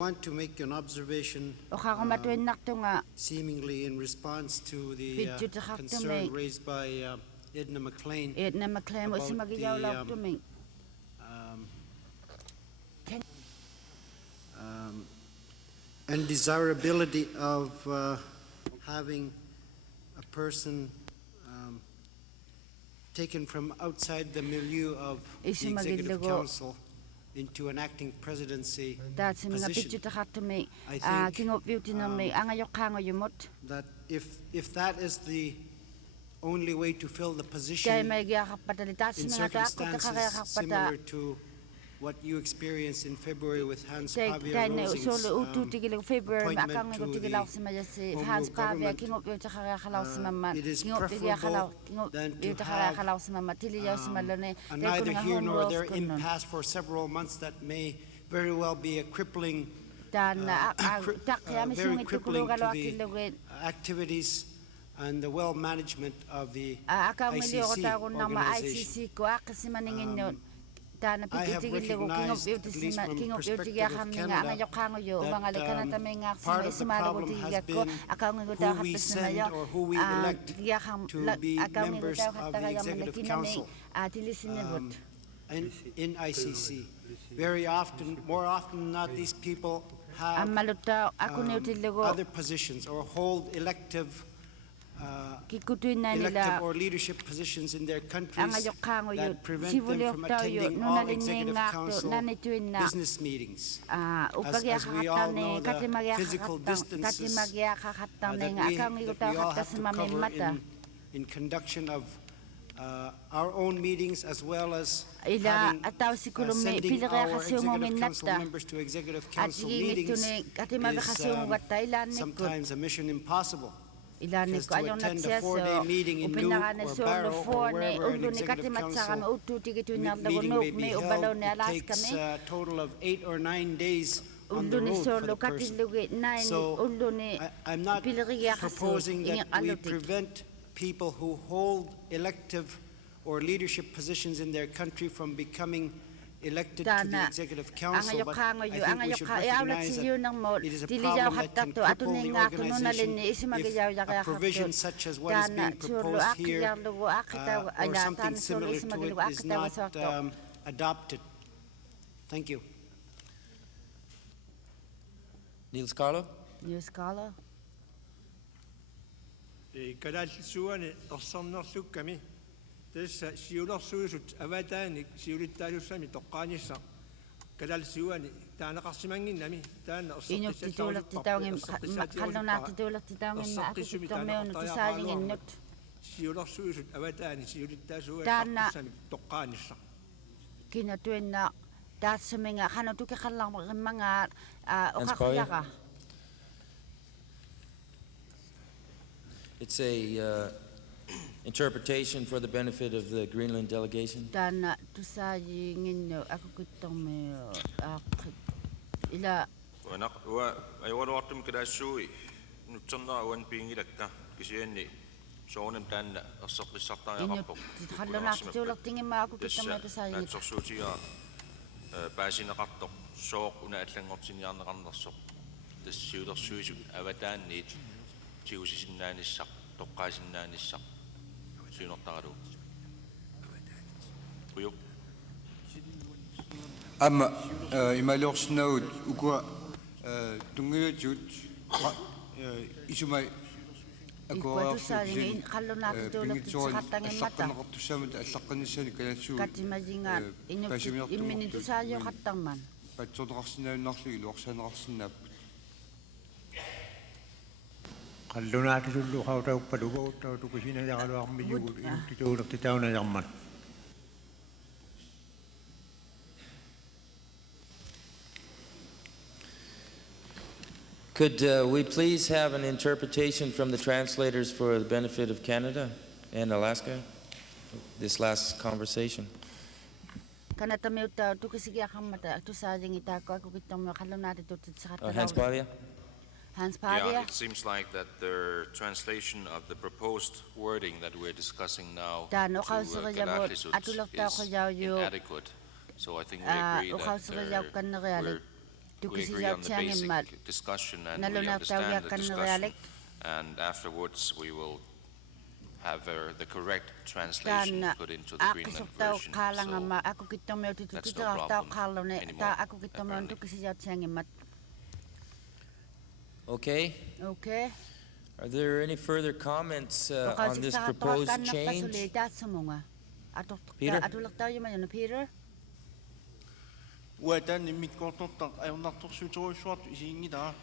want to make an observation seemingly in response to the concern raised by Edna McLean about the undesirability of having a person taken from outside the milieu of the Executive Council into an acting presidency position. I think that if that is the only way to fill the position in circumstances similar to what you experienced in February with Hans Pavia Rosing's appointment to the Home Rule Government, it is preferable than to have a neither here nor there impasse for several months that may very well be a crippling, very crippling to the activities and the well management of the ICC organization. I have recognized, at least from the perspective of Canada, that part of the problem has been who we send or who we elect to be members of the Executive Council in ICC. Very often, more often than not, these people have other positions or hold elective or leadership positions in their countries that prevent them from attending all Executive Council business meetings. As we all know, the physical distances that we all have to cover in conduction of our own meetings, as well as having, sending our Executive Council members to Executive Council meetings is sometimes a mission impossible. Because to attend a 4-day meeting in Inuk or Barrow or wherever an Executive Council meeting may be held, it takes a total of 8 or 9 days on the road for the person. So I'm not proposing that we prevent people who hold elective or leadership positions in their country from becoming elected to the Executive Council, but I think we should recognize that it is a problem that can cripple the organization if a provision such as what is being proposed here or something similar to it is not adopted. Thank you. Niels Carlo. Tässä siulosuusut avataani siulittaajussami toqqaanissa kadalsiuani taanaqarsimanginnami taana siulosuusut avataani siulittaasuani toqqaanissa kinatuinna taatsuminga hanutukeqallarmanga oqaqaqa. It's a interpretation for the benefit of the Greenland delegation. Tana tusayingin akukutome ila wa aywan wartum kadasui nutsanna wan pingilakka kisienni soonam tanna assoqissartaaqarpo hallunartuullertingimma akukutome tusayingin natsorsuutia paasineqartoq sooq una allangortiniarneqarnersoq tassiulersuusut avataanniit tiusisinnaanissaq toqqaasinnaanissaq siunertaralu kuyo amma imalorsnaut ukua tunguyut isumai ikuatusagin qallunaartuullertitsaqattangimata allaqqanissani kalassuut katimajingaat imminitusaajioqattarman patsorneqarsinaanunnarlugi luorsaneqarsinnaap qallunaatullu qautauppalugauttautukusina yaqaluarmiyugut inuttituulertitaunajamman. Could we please have an interpretation from the translators for the benefit of Canada and Alaska? This last conversation. Hans Pavia? Yeah, it seems like that the translation of the proposed wording that we're discussing now to Kalaallisut is inadequate. So I think we agree that we're we agree on the basic discussion and we understand the discussion, and afterwards we will have the correct translation put into the Greenland version. So that's no problem anymore. Okay. Okay. Are there any further comments on this proposed change? Peter? Peter? Uatan imikkortortaq ajornartorsuutoruissuart isiingita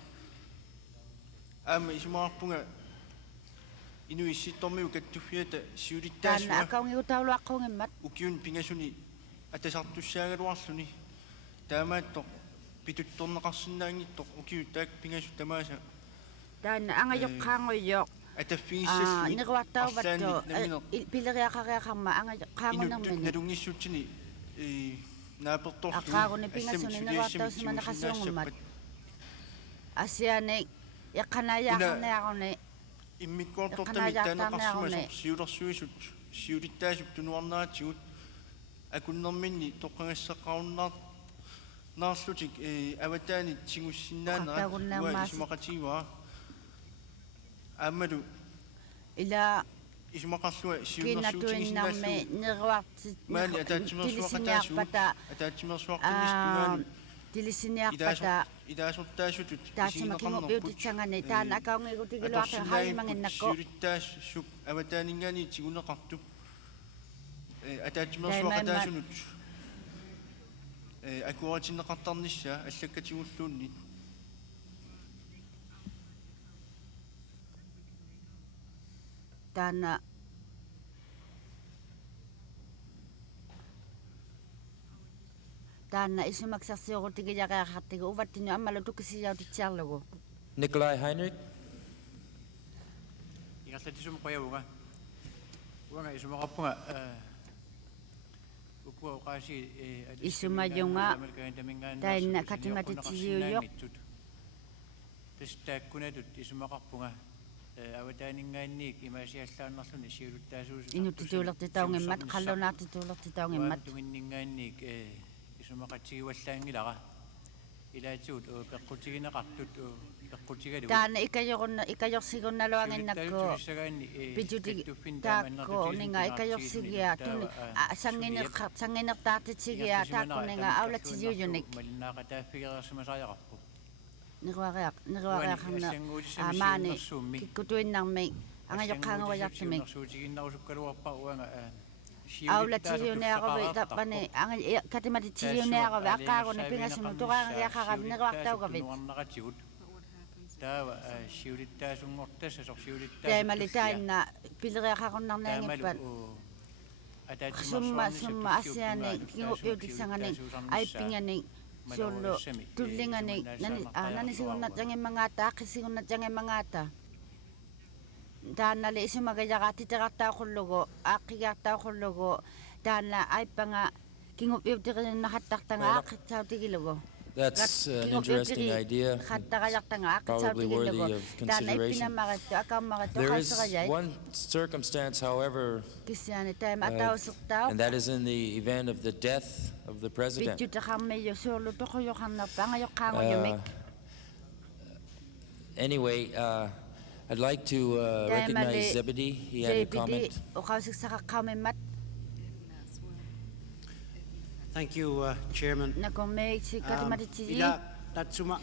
aama isimaarpunga inuissittormiu kattuffiata siulittaassuga Akaungutauluaqqungimmat ukiun pingasuni atasartussaagaluarluni taamaattoq pituttorneqarsinnaangittoq ukiu taak pingasu tamaasa dan angayoqqaanguйоq ataffigissallu niquartauvattu pileriaqariaqarma angayoqqaangunarmini nalungissutini naapertorlu aqaaruni pingasuni niquartausimanaqassuungummat asiani iqqanayaaqarniaqarni immikkortortamit taanеқарсимасо сиулерсуисут сиулиттаасуп тунуарнаатигут акуннэрминни тоққангассаққаруннаар наарлутик аватаани тигуссиннаана исмақатигуа аммалу ила исмақарлуа кинатуиннарми неруартит маани атаатсимерсуақатаасу атаатсимерсуаққиннистугаани тилисиниарпата идаасортаасутут таасимакингупиутитсангани таана акаунгигутигилуарта хаимангиннакко сиулиттаассуп аватаанингани тигунеқарту атаатсимерсуақатаасунут акуратиннеқартарнisса аллаккатигуллуунни таана таана исумаксарсиорутигилариақартигу уваттину аммалу туккисиаутитсиарлугу Nikolai Heinrich? Igallatisum qoyavuga uanga isumaqappunga ukua uqaasi isumayunga tainna katimatitsiyuyoq tastaakkunatut isumaqarpunga аватаанингааниик имаасиаллааннарлуни сиулуттаасуусу инуттитуулертитаунгиммат қаллунаартитуулертитаунгиммат тунгиннингаанниик исумақатсигуаллаангилара илаатигут пеққутигинеқартут пеққутигалу таана икайорсигунналуангиннакку питути таакку нинга икайорсигиа туни сангинертаартитсигиа таакку нинга аулатсиююник малиннаақатааффигерерсимасааяқарпу niruariaqarna amaani kikkutuinnarmi angayоqqaanguajartimi суутигиннарусуккалуарпа уанга аулатсиюниарови таппани anga katimatitsiyuniarovi aqqaaguni pingasunu tuqaangиақарами niruartaugavit таава сиулиттаасунгортassa сорсиулиттаа таимали таинна пилериақаруннарниангиппат summa asiani kinguppiutitsangani aippingani suullu tullingani nani sigunnatjangimmagaata aaqqisigunnatjangimmagaata taannali isumagajaqaatiteqartaaqullugu aaqqigaartaaqullugu taanna aippanga kinguppiutiqinnahattartanga aaqqitsautigilugu That's an interesting idea, probably worthy of consideration. There is one circumstance, however, and that is in the event of the death of the president. Anyway, I'd like to recognize Zebedee. He had a comment. Thank you, Chairman. Ila tatsuma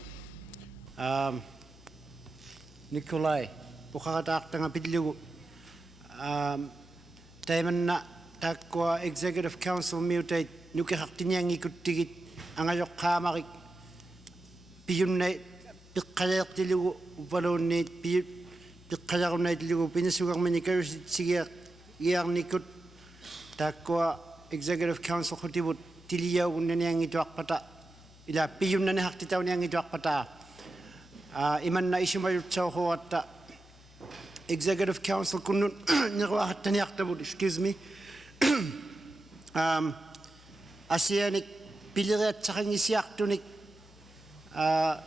Nikolai uqaqataaqtanga pillugu taimanna takkua Executive Council miutait nukiqartiniangikuttigit angajoqqaamarik piyunnai piqqajaertilugu upaluunniit piqqajarunnaitlugu pinasugarmini karusitsigiaq iarnikut takkua Executive Council khutibut tiliaugunnaniangituaqqata ila piyunnanihaqtitauniangituaqqata imanna isumayutsauquatta Executive Council kunnun niruaqattaniartabut excuse me asianik piliriatsaqangisiartunik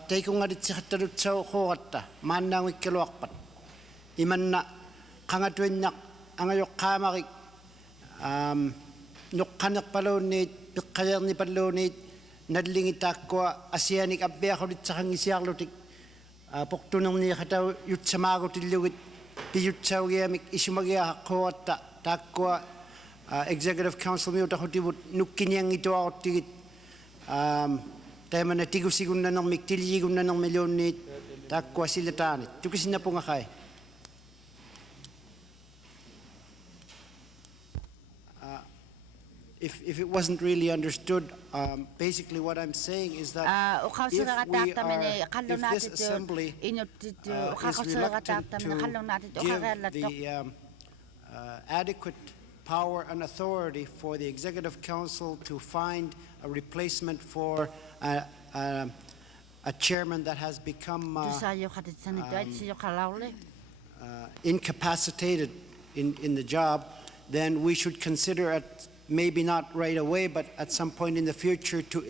taikungalitsaqattalutsauquatta maannaangikkaluarpat imanna qangatuinnaq angajoqqaamarik nuqqanerpaluunniit piqqajeernipalluuniit nadlingi takkua asianik abbeaqolit saqangisiarlutik portunnerni qatau yutsamaagutillugut piyutsaugiamik isumagiaqquatta takkua Executive Council miutaqutibut nukkiniangituaruttigit taimana tigusigunnanermik tilligunnanermiluunniit takkua silataanit tukisinnapungakai. If it wasn't really understood, basically what I'm saying is that if this assembly is reluctant to give the adequate power and authority for the Executive Council to find a replacement for a chairman that has become incapacitated in the job, then we should consider it, maybe not right away, but at some point in the future, to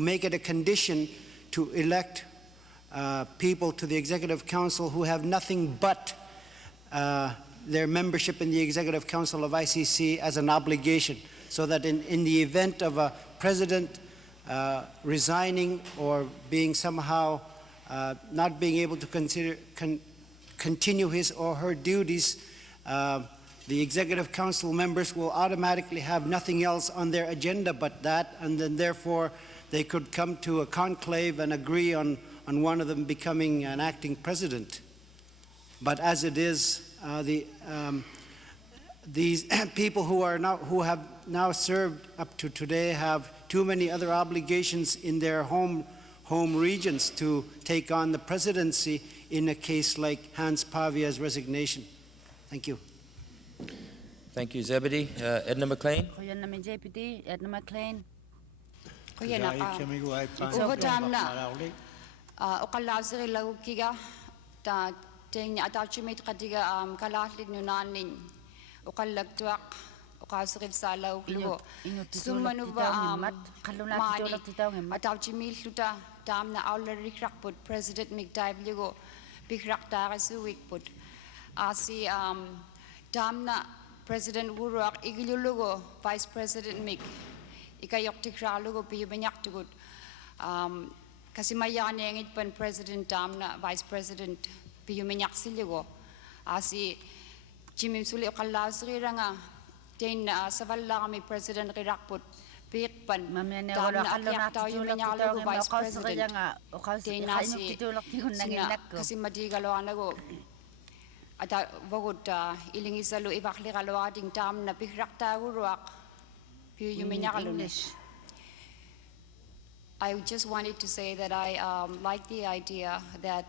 make it a condition to elect people to the Executive Council who have nothing but their membership in the Executive Council of ICC as an obligation, so that in the event of a president resigning or being somehow not being able to continue his or her duties, the Executive Council members will automatically have nothing else on their agenda but that, and then therefore they could come to a conclave and agree on one of them becoming an acting president. But as it is, these people who have now served up to today have too many other obligations in their home regions to take on the presidency in a case like Hans Pavia's resignation. Thank you. Thank you, Zebedee. Edna McLean. Edna McLean. Okalazri lagukiga ta ting attachment katiga kalahlit nunanin okalagtuak okasril salaw lugo sumanu ba mani attachment luta tamna already rakput president migdai lugo bigrak tarasu wikput asi tamna president wurak igilulugo vice president mig ikayok tikralugo pibanyak tugut kasi mayani ang itpan president tamna vice president piyuminyak siligo asi jimim suli okalazri ranga ten savalla kami president kirakput pikpan tamna akyak tayo yuminyalugo vice president ten asi kasi madigaloanago ata wagut ilingisalo ibakli kaloading tamna pikrak tayo ruak piyuminyakalunish. I just wanted to say that I like the idea that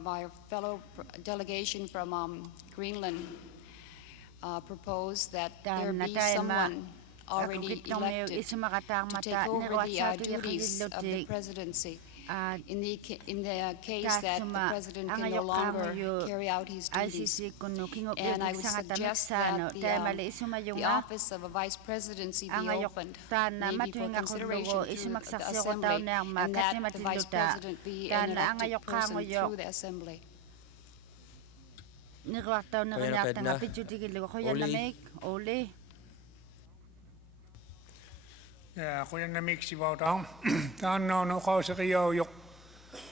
my fellow delegation from Greenland proposed that there be someone already elected to take over the duties of the presidency in the case that the president can no longer carry out his duties. And I would suggest that the office of a vice presidency be opened, maybe for consideration to the assembly, and that the vice president be an elected person through the assembly. Kuyan na mix about ang tanaw no ka sa kayo yok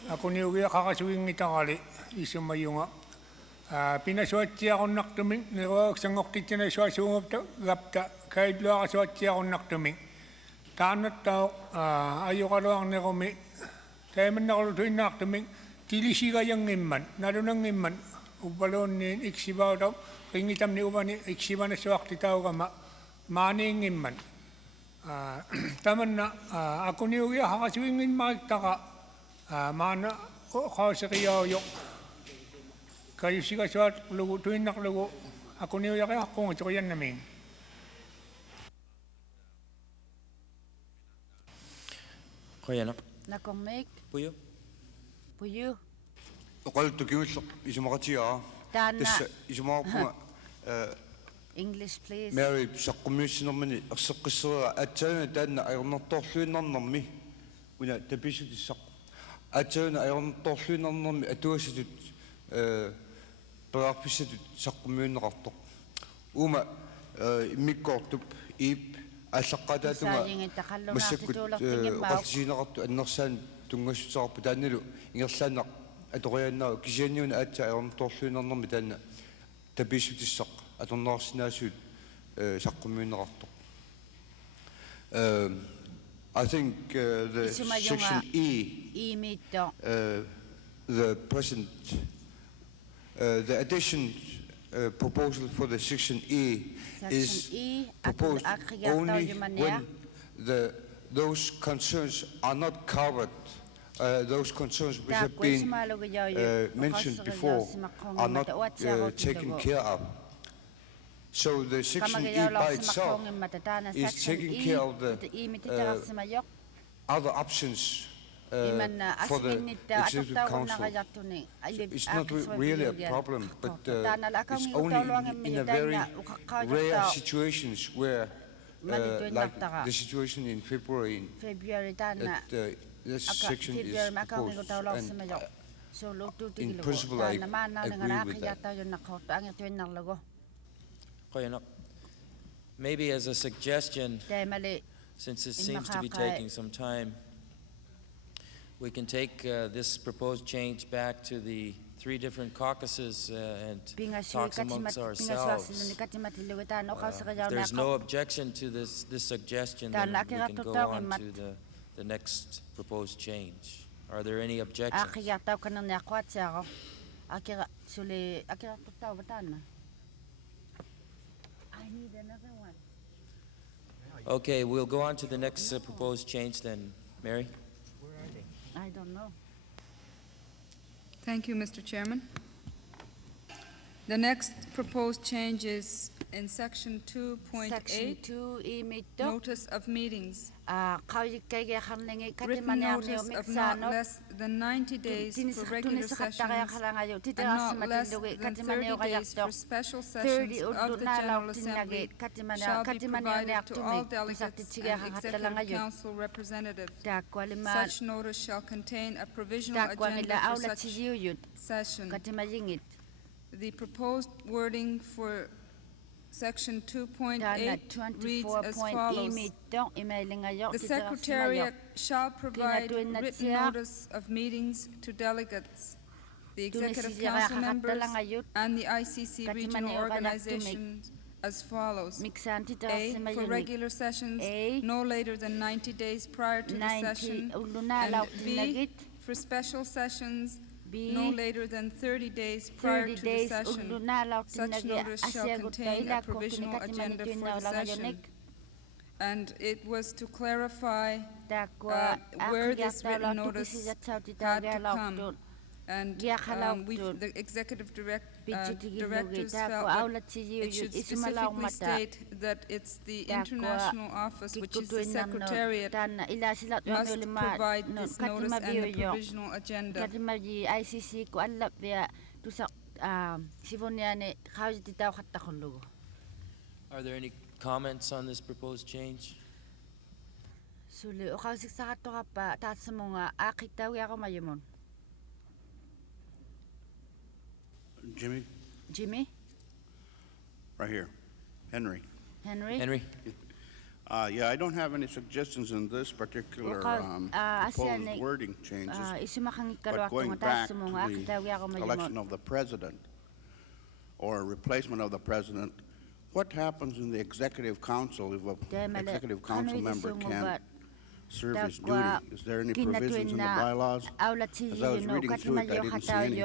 ako niyo kakasuing itangali isumayunga pinaswat siya ako naktuming niro sangok titina swa sungop gapta kahit lo kaswat siya ako naktuming tanat tao ayo ka ang niro mi tayo man nakulutuin naktuming tilisi ka yung imman nalo nang imman ubalon ni iksibaw daw kingitam ni uban ni iksiba na swak titaw ka maning imman taman na ako niyo hakaswingin magtaka mana kasi kayo yok kayo siya swat lugo tuin nak lugo ako niyo kaya ako ng yan namin. Kuya nak. Nakomik. Puyo. Okal tukiyo isumakatiya. Tana. Isumakapuma. English, please. Mary, sa commissioner mani, sa kisra at sana dan ay natosluin ng nami. Una tabiso di sa at sana ay natosluin ng nami ito sa prakpisa sa community ratok. Uma mikortup ip аллаққатаатунга массаккут оқатсинеқарту аннерсаан тунгасутеқарпу таанналу ингерлааннақ аторианнаа кисианниуна аатса аернторлуинернэрми таанна табисутиссақ аторнаарсинаасуут саққумиунеқартоқ. I think the section E, the present, the addition proposal for the section E is proposed only when those concerns are not covered. Those concerns which have been mentioned before are not taken care of. So the section E by itself is taking care of the other options for the Executive Council. It's not really a problem, but it's only in a very rare situations where, like the situation in February, that this section is proposed. And in principle, I agree with that. Maybe as a suggestion, since it seems to be taking some time, we can take this proposed change back to the 3 different caucuses and talk amongst ourselves. If there's no objection to this suggestion, then we can go on to the next proposed change. Are there any objections? Okay, we'll go on to the next proposed change then. Mary? I don't know. Thank you, Mr. Chairman. The next proposed change is in section 2.8, notice of meetings. Written notice of not less than 90 days for regular sessions and not less than 30 days for special sessions of the General Assembly shall be provided to all delegates and Executive Council representatives. Such notice shall contain a provisional agenda for such session. The proposed wording for Section 2.8 reads as follows. The Secretariat shall provide written notice of meetings to delegates, the Executive Council members, and the ICC regional organizations as follows. A, for regular sessions no later than 90 days prior to the session, and B, for special sessions no later than 30 days prior to the session. Such notice shall contain a provisional agenda for the session. And it was to clarify where this written notice had to come. And the executive directors felt that it should specifically state that it's the international office, which is the secretariat, must provide this notice and the provisional agenda. Are there any comments on this proposed change? Jimmy? Right here. Henry. Henry? Yeah, I don't have any suggestions in this particular proposed wording changes, but going back to the election of the president or replacement of the president, what happens in the Executive Council if an Executive Council member can't serve his duty? Is there any provisions in the bylaws? As I was reading through it, I didn't see any.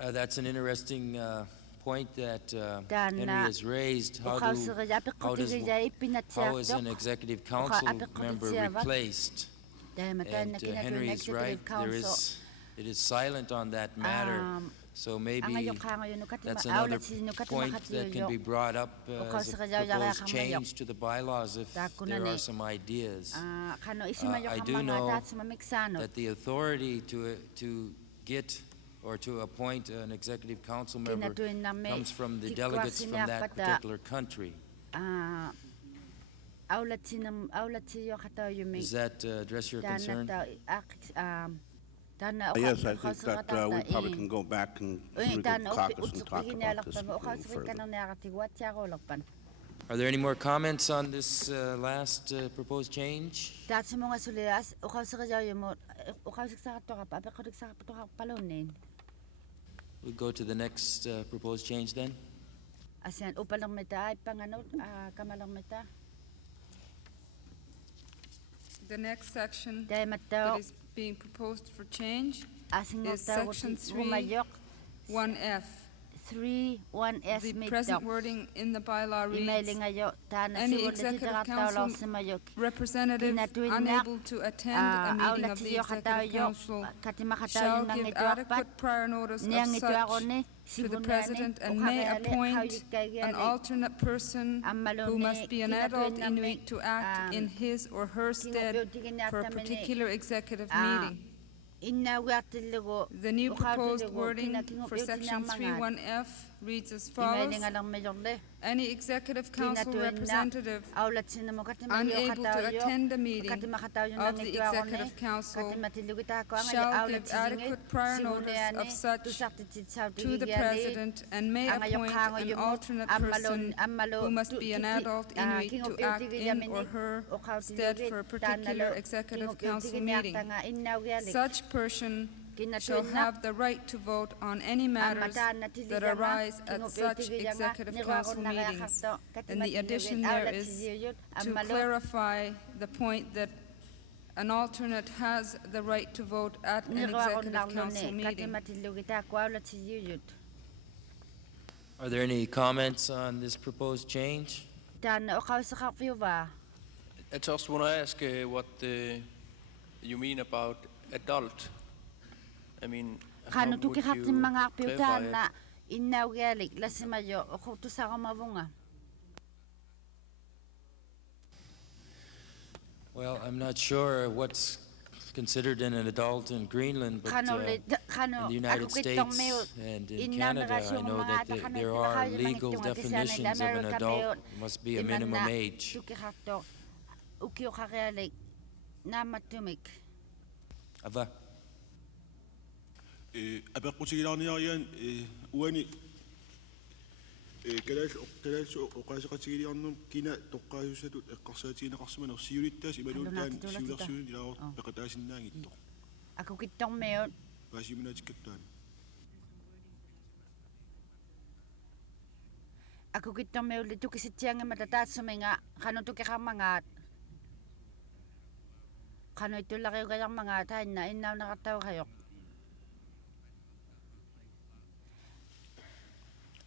That's an interesting point that Henry has raised. How is an executive council member replaced? And Henry is right. It is silent on that matter. So maybe that's another point that can be brought up as a proposed change to the bylaws if there are some ideas. I do know that the authority to get or to appoint an executive council member comes from the delegates from that particular country. Does that address your concern? Yes, I think that we probably can go back and through the caucus and talk about this a little further. Are there any more comments on this last proposed change? We go to the next proposed change then. The next section that is being proposed for change is section 3(1)(f). The present wording in the bylaw reads, any executive council representative unable to attend a meeting of the executive council shall give adequate prior notice of such to the president and may appoint an alternate person who must be an adult Inuk to act in his or her stead for a particular executive meeting. The new proposed wording for section 3(1)(f) reads as follows. Any executive council representative unable to attend a meeting of the executive council shall give adequate prior notice of such to the president and may appoint an alternate person who must be an adult Inuit to act in or her stead for a particular executive council meeting. Such person shall have the right to vote on any matters that arise at such executive council meetings. And the addition there is to clarify the point that an alternate has the right to vote at an executive council meeting. Are there any comments on this proposed change? I just want to ask what you mean about adult. I mean, how would you clarify it? Well, I'm not sure what's considered an adult in Greenland, but in the United States and in Canada, I know that there are legal definitions of an adult. It must be a minimum age. Ava. Апеккутигилаарниариан уани калаас оқаасеқатигилиарнум кина тоққаажуссатут эққарсаатигинеқарсиман ерсиулиттаас ималуутаан сиулерсуун илаавор пеқатаасиннаангитто акукиттормиут паасимунатиккаттуан акукиттормиулли тукиситсиангамата таассуминга қанутукеқармангаат қануиттуллариугаярмангаа таинна иннаунеқартауқайоқ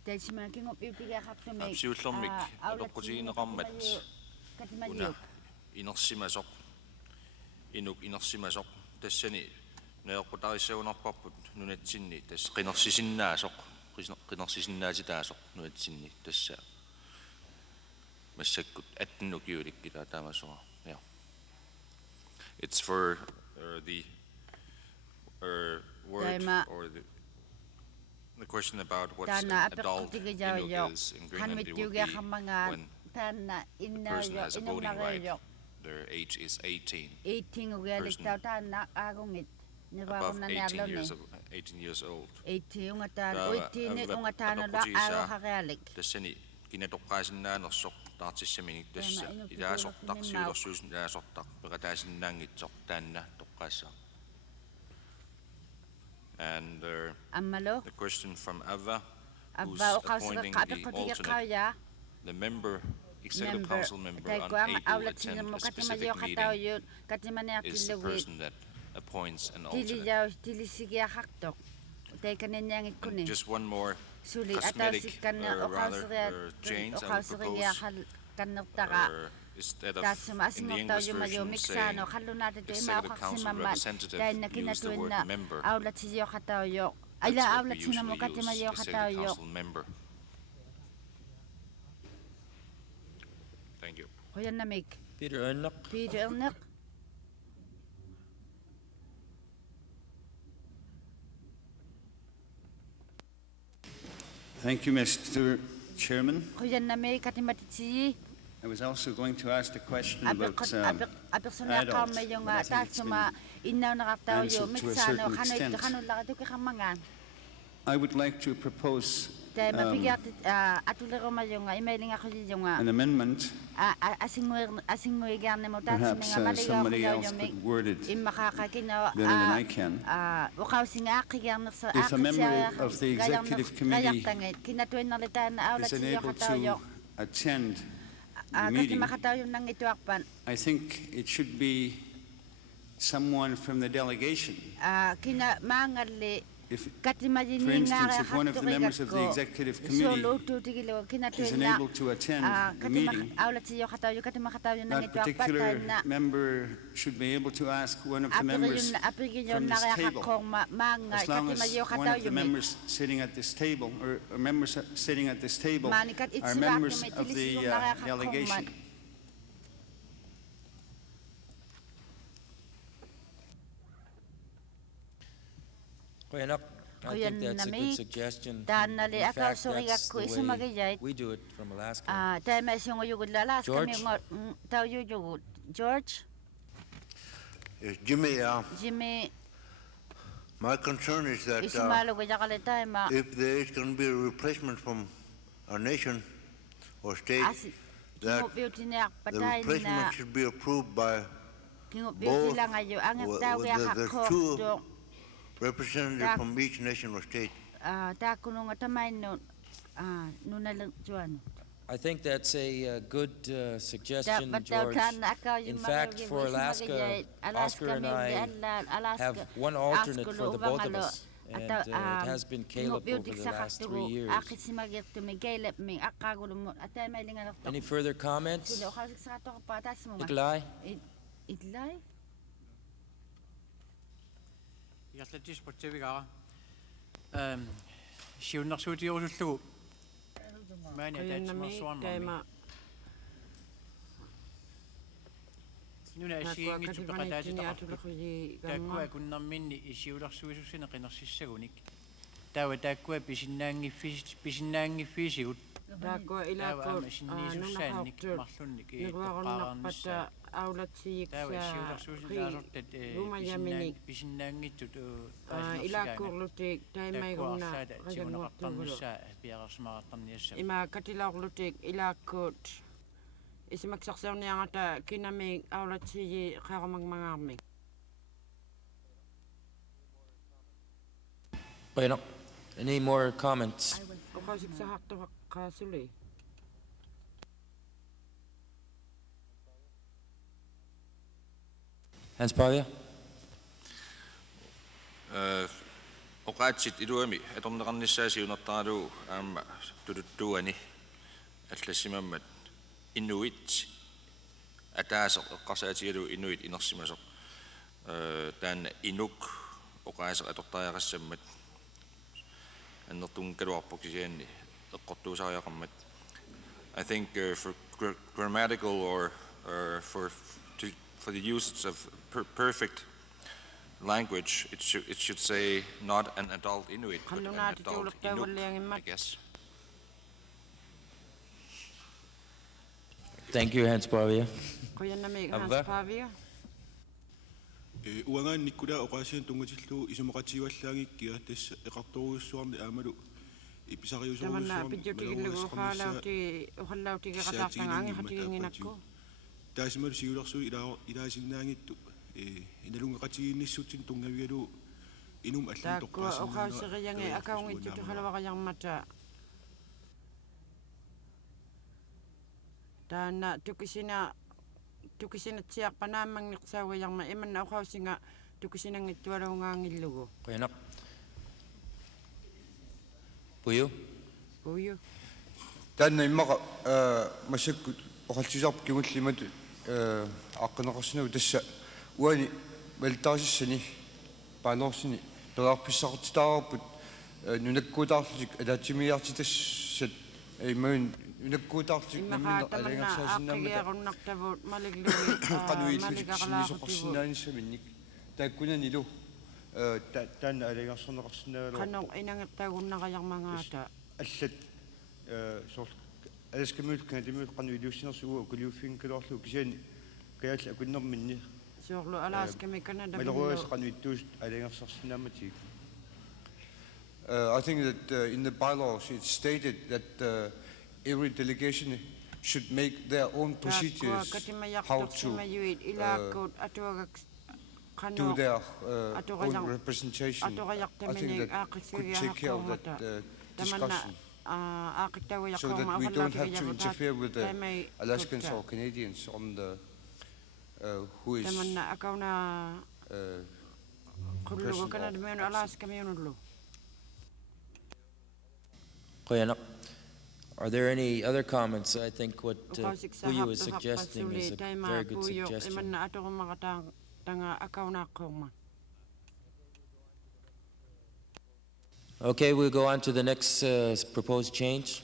Апсиуллэрмик алоққутигинеқармат уна инерсимасоқ инук инерсимасоқ тассани неоққутарissauunarparput нунатсинни тасс қинерсисиннаасоқ қинерсисиннаатитаасоқ нунатсинни тасса массаккут аттиннукиуликкила таамасуа я It's for the word or the question about what's an adult Inuk is in Greenland. It would be when the person has a voting right. Their age is 18. 18 Above 18 years old. 18 ungatano aagoharealik. Tassani kinatoqqaasinnaanерсоq taartissamini tassa ilaasortaq siulersuusin ilaasortaq peqataasinnaangitsoq taanna toqqaassaa. And the question from Ava, who's appointing the alternate, the member, executive council member unable to attend a specific meeting is the person that appoints an alternate. And just one more cosmetic, rather change I would propose. Instead of in the English version saying executive council representative, use the word member. That's what we usually use, executive council member. Thank you. Peter Inuk. Thank you, Mr. Chairman. I was also going to ask the question about adults. Answered to a certain extent. I would like to propose an amendment. Perhaps somebody else could word it better than I can. If a member of the executive committee is unable to attend the meeting, I think it should be someone from the delegation. If, for instance, if one of the members of the executive committee is unable to attend the meeting, that particular member should be able to ask one of the members from this table. As long as one of the members sitting at this table, or members sitting at this table, are members of the delegation. Inuk, I think that's a good suggestion. In fact, that's the way we do it from Alaska. George? Yes, Jimmy, my concern is that if there is going to be a replacement from our nation or state, that the replacement should be approved by both the two representatives from each nation or state. I think that's a good suggestion, George. In fact, for Alaska, Oscar and I have one alternate for the both of us, and it has been Caleb over the last 3 years. Any further comments? Nikolai? Any more comments? Hans Pavia? Oqaatsit iluami atorneqarnissaasiunertaralu aama tuluttuani аллассимаммат Inuit атаасеқ эққарсаатигалу Inuit инерсимасоқ таана Inuk оqaасеқ атортариақассаммат аннертун калуарпоксисианни эққортуусариақармат. I think for grammatical or for the use of perfect language, it should say not an adult Inuit, but an adult Inuk, I guess. Thank you, Hans Pavia. Uangan nikula oqaasian tungatillu isumaqatiuallaangikkia tassa eqartoruussuarni aamalu ipisariusoruussuarni taasimalu sigulersui ilaasinnaangittu inalungeqatiginnissutsin tungavigalu inum allan toqqaasinaana oqaaseriyange akaungittutu halawaqajarmata taana tukisinatsiarpanaammangiqsaugajarma imanna oqausinga tukisinangittualuungaangillugu Qoyanaq. Puyu? Puyu. Taanna immaqa massakkut oqaltisarp kigullimat aqqinaqarsinau tassa uani valtaasissani paanorsini toarpissaqartitaarupput nunakkuutaarlutik alaatimiartitassat immaun nunakkuutaarlutik namminna alangarsaasinnaamata qanuillusiqarsinnisoqarsinnaanissaminik taakkunanilu taanna alangarsarneqarsinnaalu qanoq inangertaagunnaqajarmangaata allat alles gemüt kann die mit kann illusioner so geliufin kelorlu kisen kayal akunnom minni Sorlu alas kami Canada. Melrose kan uitus alengersarsinamatik. I think that in the bylaws it's stated that every delegation should make their own procedures how to do their own representation. I think that could take care of that discussion so that we don't have to interfere with the Alaskans or Canadians on the who is Are there any other comments? I think what Puyo is suggesting is a very good suggestion. Okay, we'll go on to the next proposed change.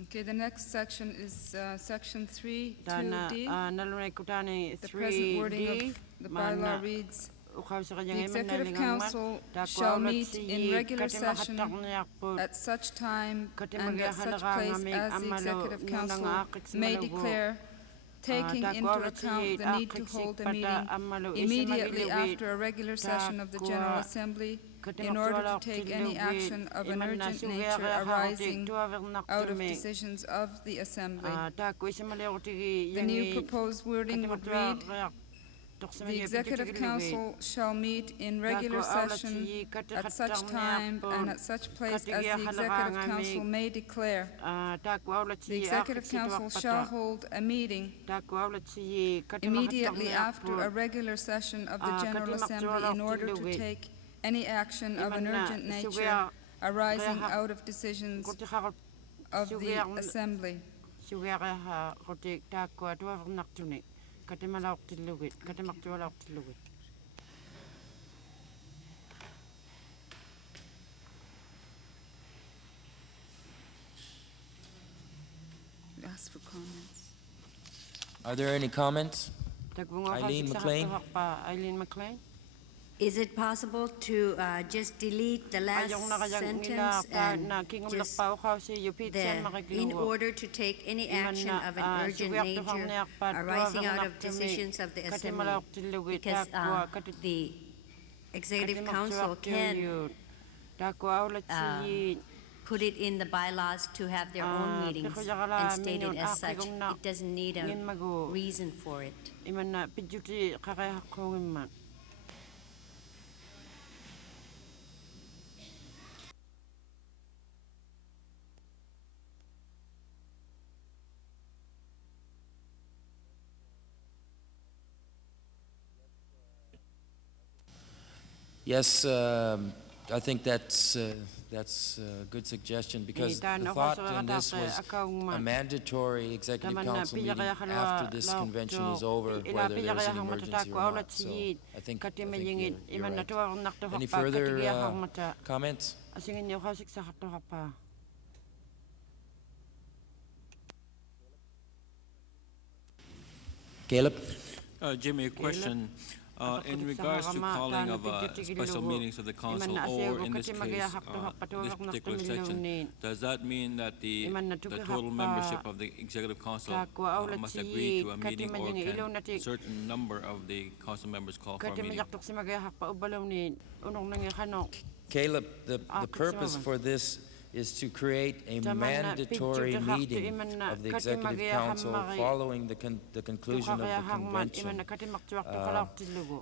Okay, the next section is section 3, 2D. The present wording of the bylaw reads, the Executive Council shall meet in regular session at such time and at such place as the Executive Council may declare, taking into account the need to hold a meeting immediately after a regular session of the General Assembly in order to take any action of an urgent nature arising out of decisions of the Assembly. The new proposed wording would read, the Executive Council shall meet in regular session at such time and at such place as the Executive Council may declare. The Executive Council shall hold a meeting immediately after a regular session of the General Assembly in order to take any action of an urgent nature arising out of decisions of the Assembly. Ask for comments. Are there any comments? Eileen McLean? Is it possible to just delete the last sentence and just in order to take any action of an urgent nature arising out of decisions of the Assembly? Because the Executive Council can put it in the bylaws to have their own meetings and state it as such. It doesn't need a reason for it. Yes, I think that's a good suggestion because the thought in this was a mandatory executive council meeting after this convention is over, whether there's an emergency or not. So I think you're right. Any further comments? Caleb? Jimmy, a question. In regards to calling of special meetings of the council, or in this case, this particular section, does that mean that the total membership of the executive council must agree to a meeting, or can a certain number of the council members call for a meeting? Caleb, the purpose for this is to create a mandatory meeting of the Executive Council following the conclusion of the convention.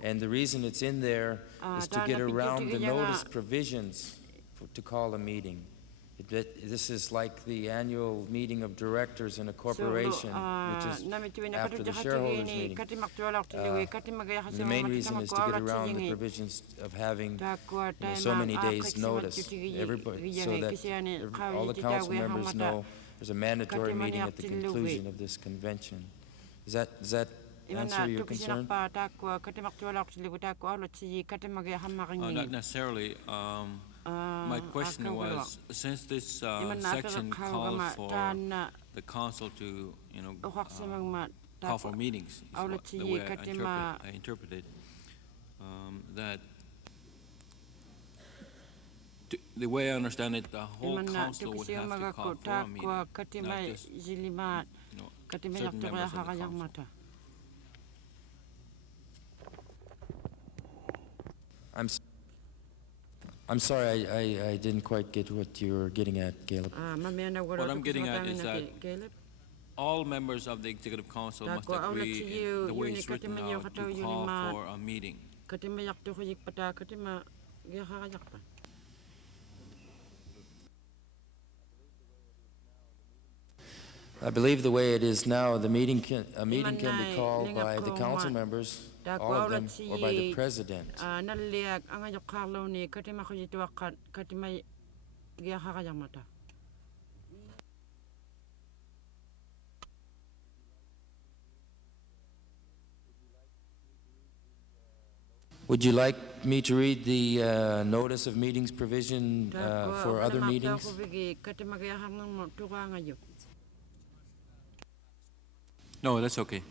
And the reason it's in there is to get around the notice provisions to call a meeting. This is like the annual meeting of directors in a corporation, which is after the shareholders meeting. The main reason is to get around the provisions of having so many days' notice. Everybody, so that all the council members know there's a mandatory meeting at the conclusion of this convention. Does that answer your concern? Not necessarily. My question was, since this section calls for the council to, call for meetings, is the way I interpret it, that the way I understand it, the whole council would have to call for a meeting, not just, certain members of the council. I'm sorry, I didn't quite get what you were getting at, Caleb. What I'm getting at is that all members of the Executive Council must agree in the way it's written out to call for a meeting. I believe the way it is now, a meeting can be called by the council members, all of them, or by the president. Would you like me to read the notice of meetings provision for other meetings? No, that's okay.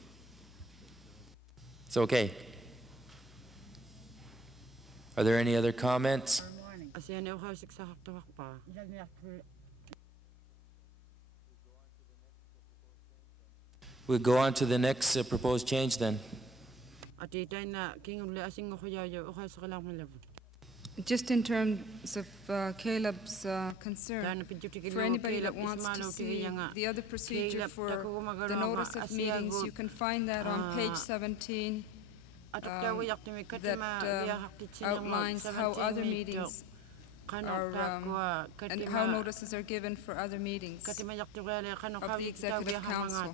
It's okay. Are there any other comments? We'll go on to the next proposed change then. Just in terms of Caleb's concern, for anybody that wants to see the other procedure for the notice of meetings, you can find that on page 17, that outlines how other meetings are, and how notices are given for other meetings of the Executive Council.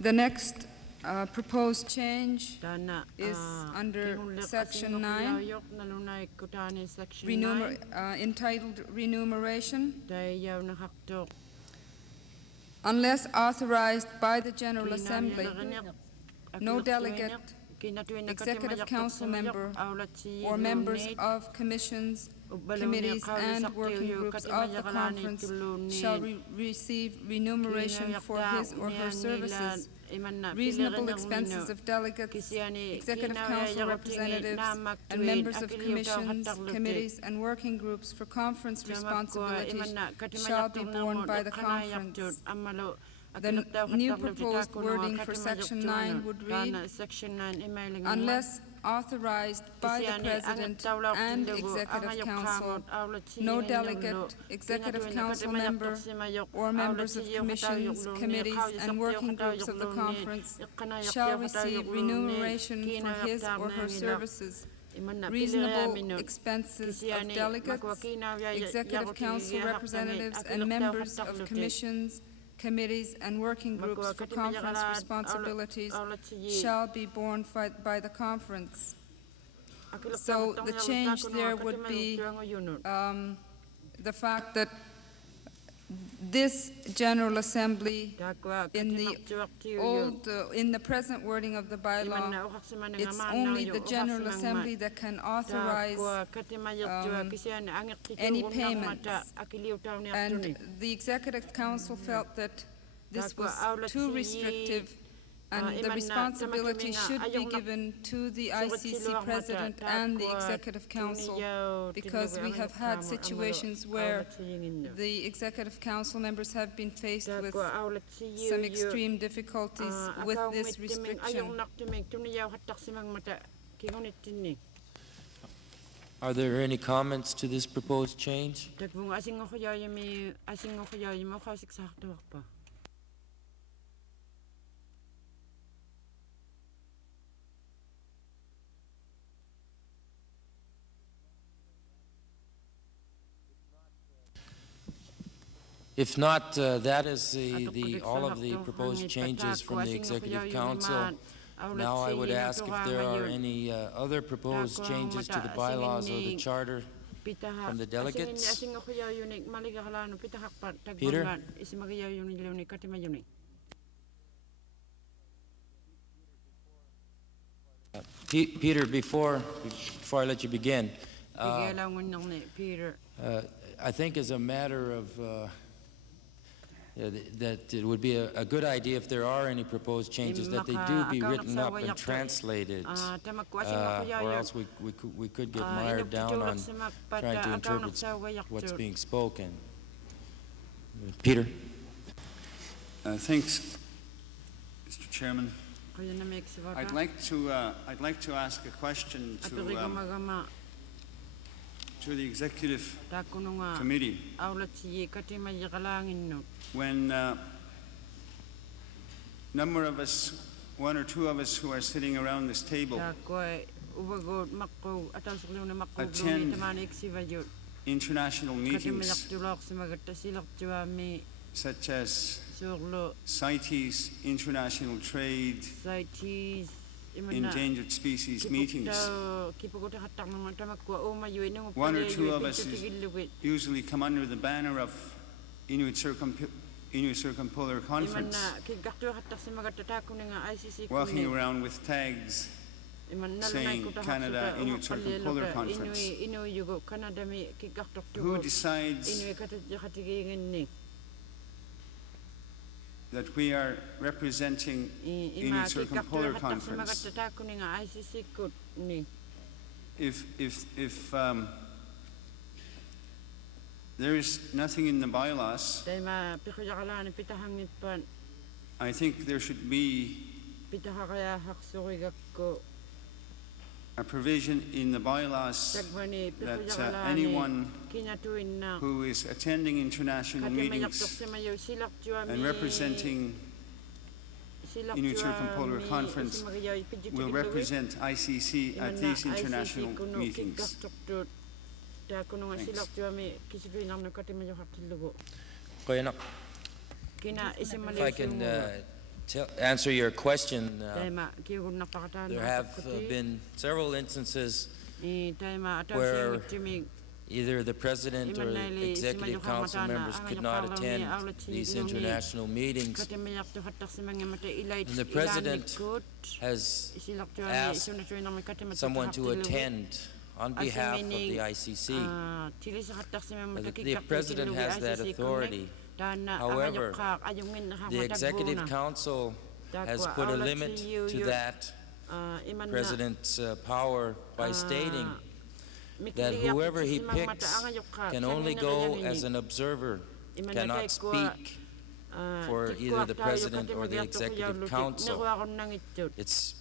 The next proposed change is under Section 9, entitled Remuneration. Unless authorized by the General Assembly, no delegate, Executive Council member, or members of commissions, committees, and working groups of the conference shall receive remuneration for his or her services. Reasonable expenses of delegates, Executive Council representatives, and members of commissions, committees, and working groups for conference responsibilities shall be borne by the conference. The new proposed wording for Section 9 would read, unless authorized by the President and Executive Council, no delegate, Executive Council member, or members of commissions, committees, and working groups of the conference shall receive remuneration for his or her services. Reasonable expenses of delegates, Executive Council representatives, and members of commissions, committees, and working groups for conference responsibilities shall be borne by the conference. So the change there would be the fact that this General Assembly, in the present wording of the bylaw, it's only the General Assembly that can authorize any payments. And the Executive Council felt that this was too restrictive, and the responsibility should be given to the ICC President and the Executive Council, because we have had situations where the Executive Council members have been faced with some extreme difficulties with this restriction. Are there any comments to this proposed change? If not, that is all of the proposed changes from the Executive Council. Now I would ask if there are any other proposed changes to the bylaws or the charter from the delegates. Peter? Peter, before I let you begin, I think as a matter of that it would be a good idea if there are any proposed changes that they do be written up and translated, or else we could get mired down on trying to interpret what's being spoken. Peter? Thanks, Mr. Chairman. I'd like to ask a question to the Executive Committee. When number of us, one or two of us who are sitting around this table, attend international meetings such as CITES, international trade, endangered species meetings. One or two of us usually come under the banner of Inuit Circumpolar Conference, walking around with tags saying Canada Inuit Circumpolar Conference. Who decides that we are representing Inuit Circumpolar Conference? If there is nothing in the bylaws, I think there should be a provision in the bylaws that anyone who is attending international meetings and representing Inuit Circumpolar Conference will represent ICC at these international meetings. If I can answer your question, there have been several instances where either the President or the Executive Council members could not attend these international meetings. And the President has asked someone to attend on behalf of the ICC. The President has that authority. However, the Executive Council has put a limit to that President's power by stating that whoever he picks can only go as an observer, cannot speak for either the President or the Executive Council. It's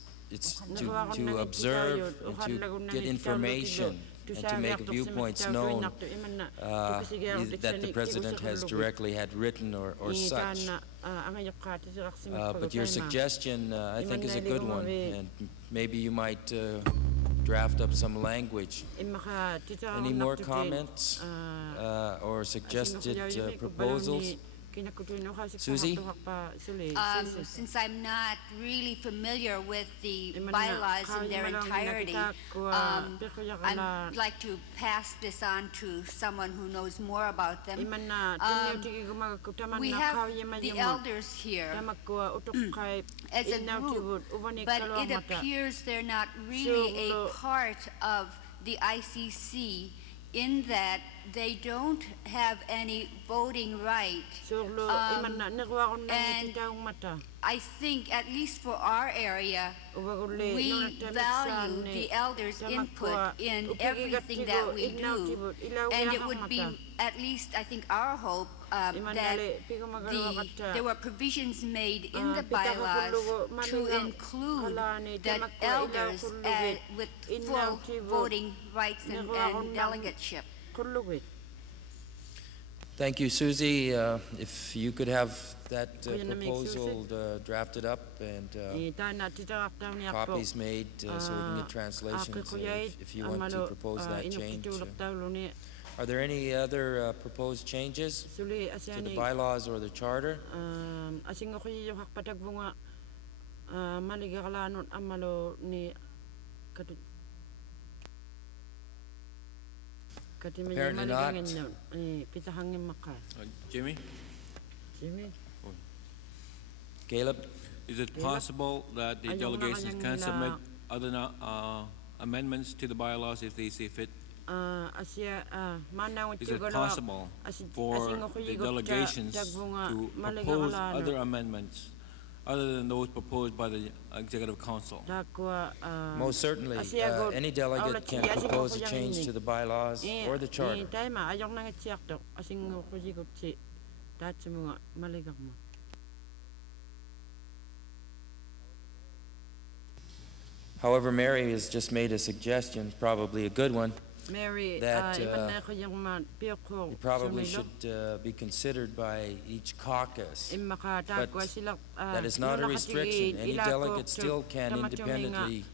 to observe and to get information and to make viewpoints known that the President has directly had written or such. But your suggestion, I think, is a good one, and maybe you might draft up some language. Any more comments or suggested proposals? Susie? Since I'm not really familiar with the bylaws in their entirety, I'd like to pass this on to someone who knows more about them. We have the elders here as a group, but it appears they're not really a part of the ICC in that they don't have any voting right. And I think, at least for our area, we value the elders' input in everything that we do. And it would be, at least I think, our hope that there were provisions made in the bylaws to include that elders with full voting rights and delegateship. Thank you, Susie. If you could have that proposal drafted up and copies made so we can get translations if you want to propose that change. Are there any other proposed changes to the bylaws or the charter? Apparently not. Jimmy? Caleb? Is it possible that the delegations can submit other amendments to the bylaws if they see fit? Is it possible for the delegations to propose other amendments other than those proposed by the Executive Council? Most certainly, any delegate can propose a change to the bylaws or the charter. However, Mary has just made a suggestion, probably a good one, that it probably should be considered by each caucus. But that is not a restriction. Any delegate still can independently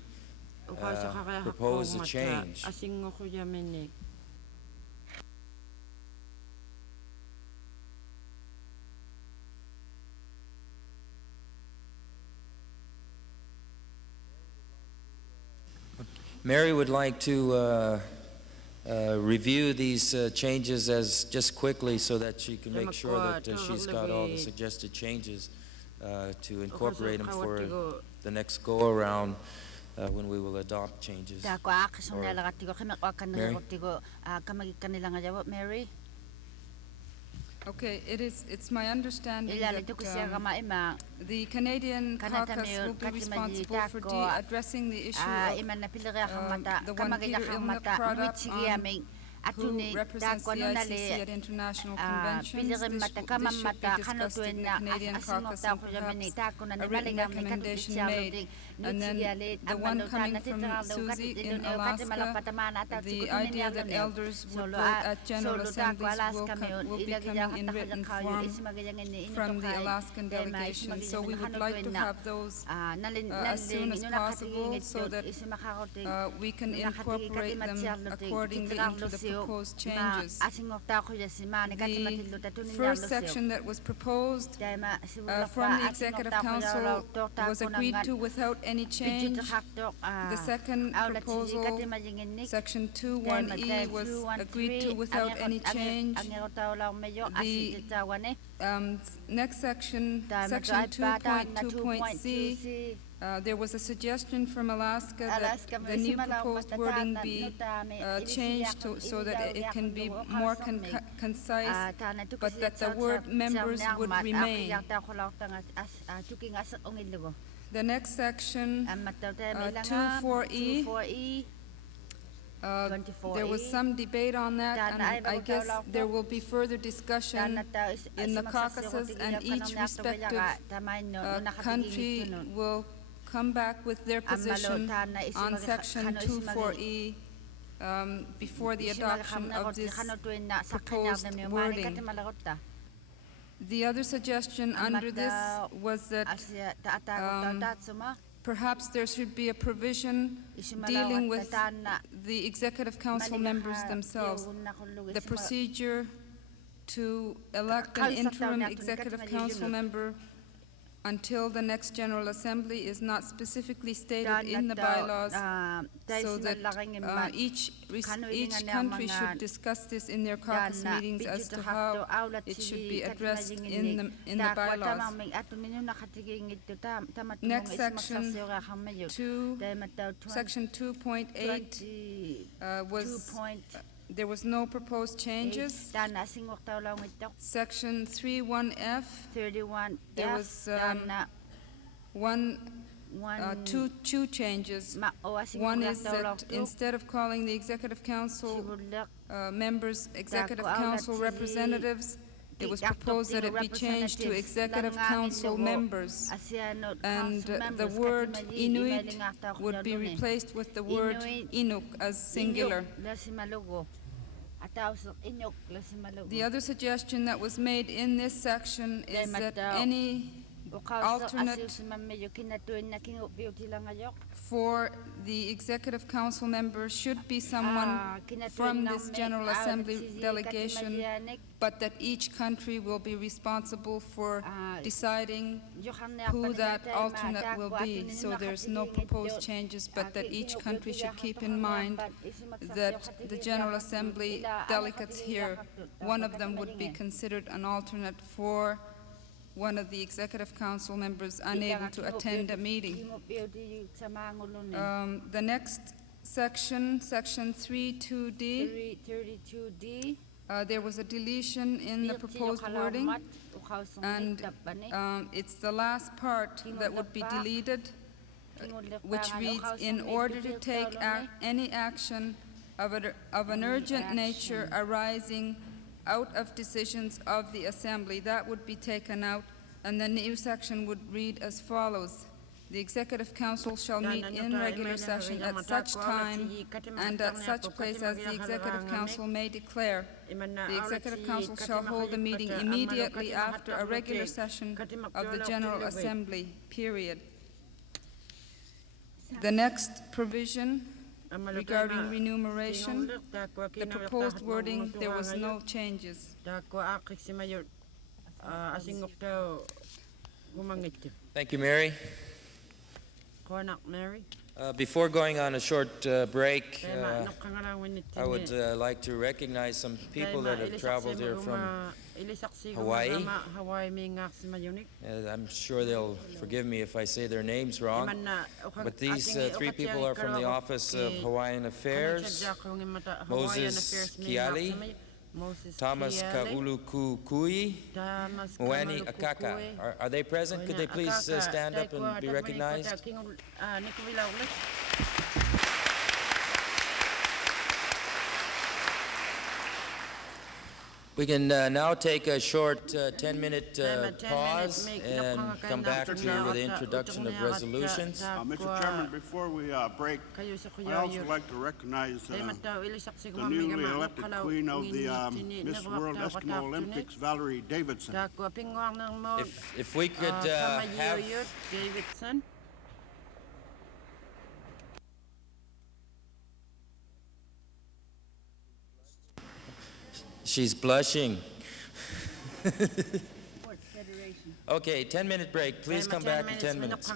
propose a change. Mary would like to review these changes as just quickly so that she can make sure that she's got all the suggested changes to incorporate them for the next go-around when we will adopt changes. Mary? Okay, it's my understanding that the Canadian caucus will be responsible for addressing the issue of the one Peter Inuk brought up who represents the ICC at international conventions. This should be discussed in the Canadian caucus and perhaps a written recommendation made. And then the one coming from Susie in Alaska, the idea that elders would vote at General Assemblies will be coming in written form from the Alaskan delegation. So we would like to have those as soon as possible so that we can incorporate them accordingly into the proposed changes. The first section that was proposed from the Executive Council was agreed to without any change. The second proposal, Section 2(1)(e), was agreed to without any change. The next section, Section 2.2.c, there was a suggestion from Alaska that the new proposed wording be changed so that it can be more concise, but that the word members would remain. The next section, 2.4.e, there was some debate on that, and I guess there will be further discussion in the caucuses, and each respective country will come back with their position on Section 2.4.e before the adoption of this proposed wording. The other suggestion under this was that perhaps there should be a provision dealing with the Executive Council members themselves. The procedure to elect an interim Executive Council member until the next General Assembly is not specifically stated in the bylaws, so that each country should discuss this in their caucus meetings as to how it should be addressed in the bylaws. Next section, Section 2.8 there was no proposed changes. Section 3(1)(f, there was two changes. One is that instead of calling the Executive Council members Executive Council representatives, it was proposed that it be changed to Executive Council members, and the word Inuit would be replaced with the word Inuk as singular. The other suggestion that was made in this section is that any alternate for the Executive Council member should be someone from this General Assembly delegation, but that each country will be responsible for deciding who that alternate will be. So there's no proposed changes, but that each country should keep in mind that the General Assembly delegates here, one of them would be considered an alternate for one of the Executive Council members unable to attend a meeting. The next section 32D. 32D. There was a deletion in the proposed wording, and it's the last part that would be deleted, which reads, "In order to take any action of an urgent nature arising out of decisions of the Assembly." That would be taken out, and the new section would read as follows. The Executive Council shall meet in regular session at such time and at such place as the Executive Council may declare. The Executive Council shall hold a meeting immediately after a regular session of the General Assembly, period. The next provision regarding remuneration, the proposed wording, there was no changes. Thank you, Mary. Before going on a short break, I would like to recognize some people that have traveled here from Hawaii. I'm sure they'll forgive me if I say their names wrong, but these three people are from the Office of Hawaiian Affairs: Moses Kiali, Thomas Kaulukukui, Moani Akaka. Are they present? Could they please stand up and be recognized? We can now take a short 10-minute pause and come back to you with the introduction of resolutions. Mr. Chairman, before we break, I'd also like to recognize the newly elected queen of the Miss World Eskimo Olympics, Valerie Davidson. If we could have... She's blushing. Okay, 10-minute break. Please come back in 10 minutes.